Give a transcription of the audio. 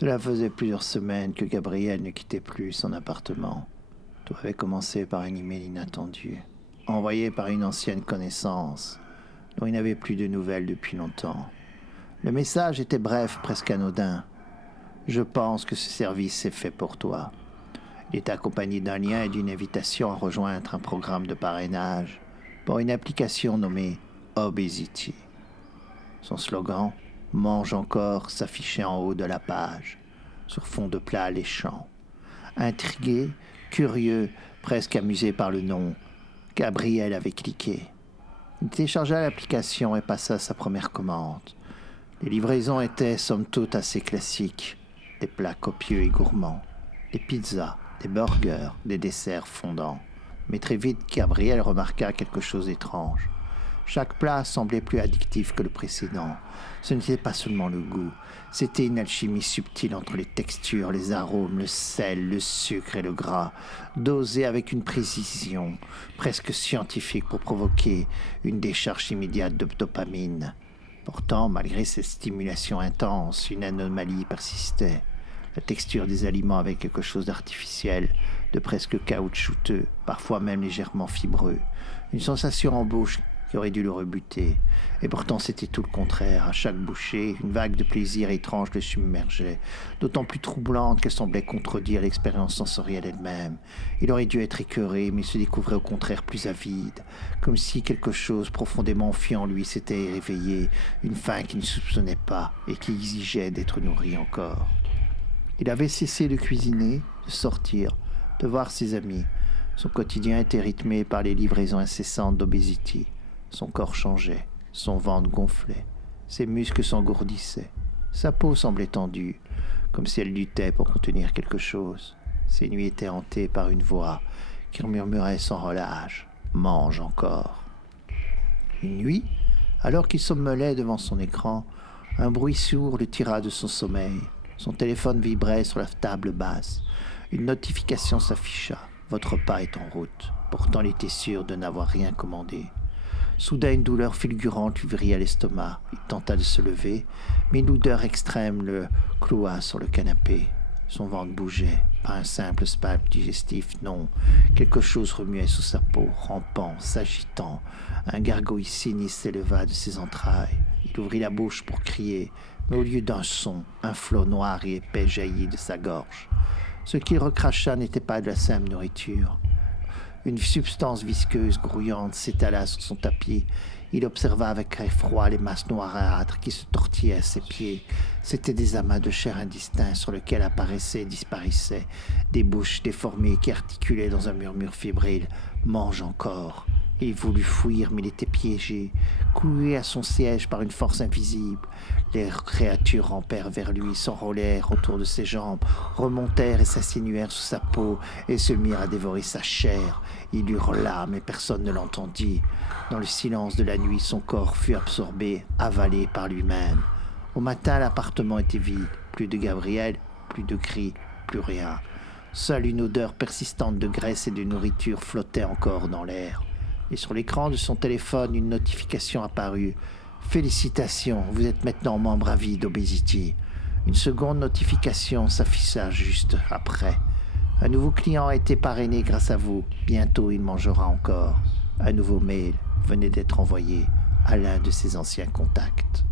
Cela faisait plusieurs semaines que Gabriel ne quittait plus son appartement. Tout avait commencé par un email inattendu, envoyé par une ancienne connaissance, dont il n'avait plus de nouvelles depuis longtemps. Le message était bref, presque anodin. Je pense que ce service est fait pour toi. Il est accompagné d'un lien et d'une invitation à rejoindre un programme de parrainage pour une application nommée Obesity. Son slogan, Mange encore, s'affichait en haut de la page, sur fond de plat alléchant. Intrigué, curieux, presque amusé par le nom, Gabriel avait cliqué. Il téléchargea l'application et passa sa première commande. Les livraisons étaient somme toute assez classiques, des plats copieux et gourmands, des pizzas, des burgers, des desserts fondants. Mais très vite, Gabriel remarqua quelque chose d'étrange. Chaque plat semblait plus addictif que le précédent. Ce n'était pas seulement le goût, c'était une alchimie subtile entre les textures, les arômes, le sel, le sucre et le gras, dosés avec une précision presque scientifique pour provoquer une décharge immédiate de dopamine. Pourtant, malgré cette stimulation intense, une anomalie persistait. La texture des aliments avait quelque chose d'artificiel, de presque caoutchouteux, parfois même légèrement fibreux. Une sensation en bouche qui aurait dû le rebuter. Et pourtant c'était tout le contraire. À chaque bouchée, une vague de plaisir étrange le submergeait, d'autant plus troublante qu'elle semblait contredire l'expérience sensorielle elle-même. Il aurait dû être écœuré, mais il se découvrait au contraire plus avide, comme si quelque chose profondément enfui en lui s'était réveillé, une faim qu'il ne soupçonnait pas et qui exigeait d'être nourrie encore. Il avait cessé de cuisiner, de sortir, de voir ses amis. Son quotidien était rythmé par les livraisons incessantes d'Obesity. Son corps changeait, son ventre gonflait, ses muscles s'engourdissaient. Sa peau semblait tendue, comme si elle luttait pour contenir quelque chose. Ses nuits étaient hantées par une voix qui murmurait sans relâche « Mange encore ». Une nuit, alors qu'il somnolait devant son écran, un bruit sourd le tira de son sommeil. Son téléphone vibrait sur la table basse. Une notification s'afficha. « Votre repas est en route ». Pourtant, il était sûr de n'avoir rien commandé. Soudain, une douleur fulgurante lui vrilla l'estomac. Il tenta de se lever, mais une odeur extrême le cloua sur le canapé. Son ventre bougeait, pas un simple spasme digestif, non. Quelque chose remuait sous sa peau, rampant, s'agitant. Un gargouille sinistre s'éleva de ses entrailles. Il ouvrit la bouche pour crier, mais au lieu d'un son, un flot noir et épais jaillit de sa gorge. Ce qu'il recracha n'était pas de la simple nourriture. Une substance visqueuse, grouillante, s'étala sur son tapis. Il observa avec effroi les masses noirâtres qui se tortillaient à ses pieds. C'étaient des amas de chair indistincts sur lesquels apparaissaient et disparaissaient des bouches déformées qui articulaient dans un murmure fébrile. « Mange encore !» Il voulut fuir, mais il était piégé, cloué à son siège par une force invisible. Les créatures rampèrent vers lui, s'enrôlèrent autour de ses jambes, remontèrent et s'insinuèrent sous sa peau et se mirent à dévorer sa chair. Il hurla, mais personne ne l'entendit. Dans le silence de la nuit, son corps fut absorbé, avalé par lui-même. Au matin, l'appartement était vide. Plus de Gabriel, plus de cris, plus rien. Seule une odeur persistante de graisse et de nourriture flottait encore dans l'air. Et sur l'écran de son téléphone, une notification apparut. « Félicitations, vous êtes maintenant membre à vie d'Obesity. » Une seconde notification s'afficha juste après. « Un nouveau client a été parrainé grâce à vous. Bientôt, il mangera encore. » Un nouveau mail venait d'être envoyé à l'un de ses anciens contacts.